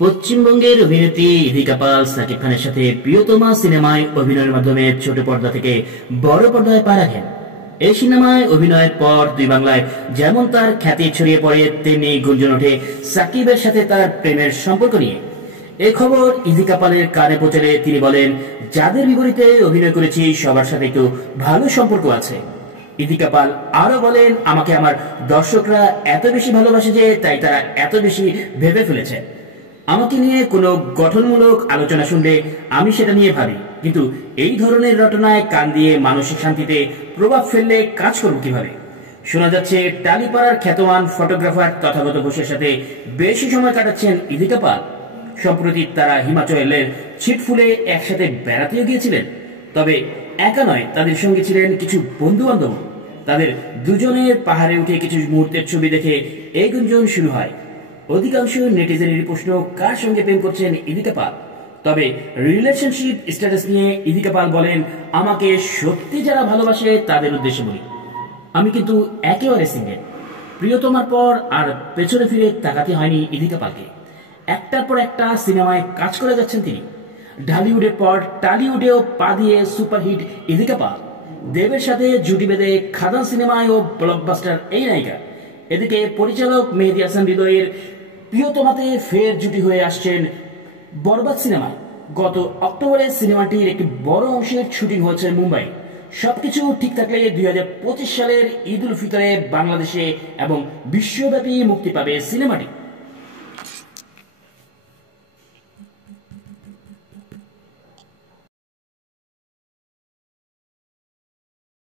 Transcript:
পশ্চিমবঙ্গের অভিনেত্রী ইদিকা পাল সাকিব খানের সাথে প্রিয়তমা সিনেমায় অভিনয়ের মাধ্যমে ছোট পর্দা থেকে বড় পর্দায় পা রাখেন। এই সিনেমায় অভিনয়ের পর দুই বাংলায় যেমন তার খ্যাতি ছড়িয়ে পড়ে, তেমনি গুঞ্জন ওঠে সাকিবের সাথে তার প্রেমের সম্পর্ক নিয়ে। এই খবর ইদিকা পালের কানে পৌঁছলে তিনি বলেন, যাদের বিপরীতে অভিনয় করেছি সবার সাথে একটু ভালো সম্পর্ক আছে। ইদিকা পাল আরো বলেন, আমাকে আমার দর্শকরা এত বেশি ভালোবাসে যে তাই তারা এত বেশি ভেবে ফেলেছে। আমাকে নিয়ে কোনো গঠনমূলক আলোচনা শুনলে আমি সেটা নিয়ে ভাবি, কিন্তু এই ধরনের রটনায় কান দিয়ে মানসিক শান্তিতে প্রভাব ফেললে কাজ করব কিভাবে। শোনা যাচ্ছে টালিপাড়ার খ্যাতমান ফটোগ্রাফার তথাগত ঘোষের সাথে বেশি সময় কাটাচ্ছেন ইদিকা পাল। সম্প্রতি তারা হিমাচলের ছিটফুলে একসাথে বেড়াতেও গিয়েছিলেন। তবে একা নয়, তাদের সঙ্গে ছিলেন কিছু বন্ধু বান্ধব। তাদের দুজনের পাহাড়ে উঠে কিছু মুহূর্তের ছবি দেখে এই গুঞ্জন শুরু হয়। অধিকাংশ নেটিজেনের প্রশ্ন, কার সঙ্গে প্রেম করছেন ইদিকা পাল। তবে রিলেশনশিপ স্ট্যাটাস নিয়ে ইদিকা পাল বলেন, আমাকে সত্যি যারা ভালোবাসে তাদের উদ্দেশ্যে বলি, আমি কিন্তু একেবারে সিঙ্গেল। প্রিয়তমার পর আর পেছনে ফিরে তাকাতে হয়নি ইদিকা পালকে। একটার পর একটা সিনেমায় কাজ করে যাচ্ছেন তিনি। ঢালিউডের পর টালিউডেও পা দিয়ে সুপারহিট ইদিকা পাল। দেবের সাথে জুটি বেঁধে খাদান সিনেমায় ও ব্লকবাস্টার এই নায়িকা। এদিকে পরিচালক মেহেদী হাসান হৃদয়ের প্রিয়তমাতে ফের জুটি হয়ে আসছেন বরবাদ সিনেমায়। গত অক্টোবরে সিনেমাটির একটি বড় অংশের শুটিং হয়েছে মুম্বাই। সবকিছু ঠিক থাকলে 2025 সালের ঈদ উল ফিতরে বাংলাদেশে এবং বিশ্বব্যাপী মুক্তি পাবে সিনেমাটি।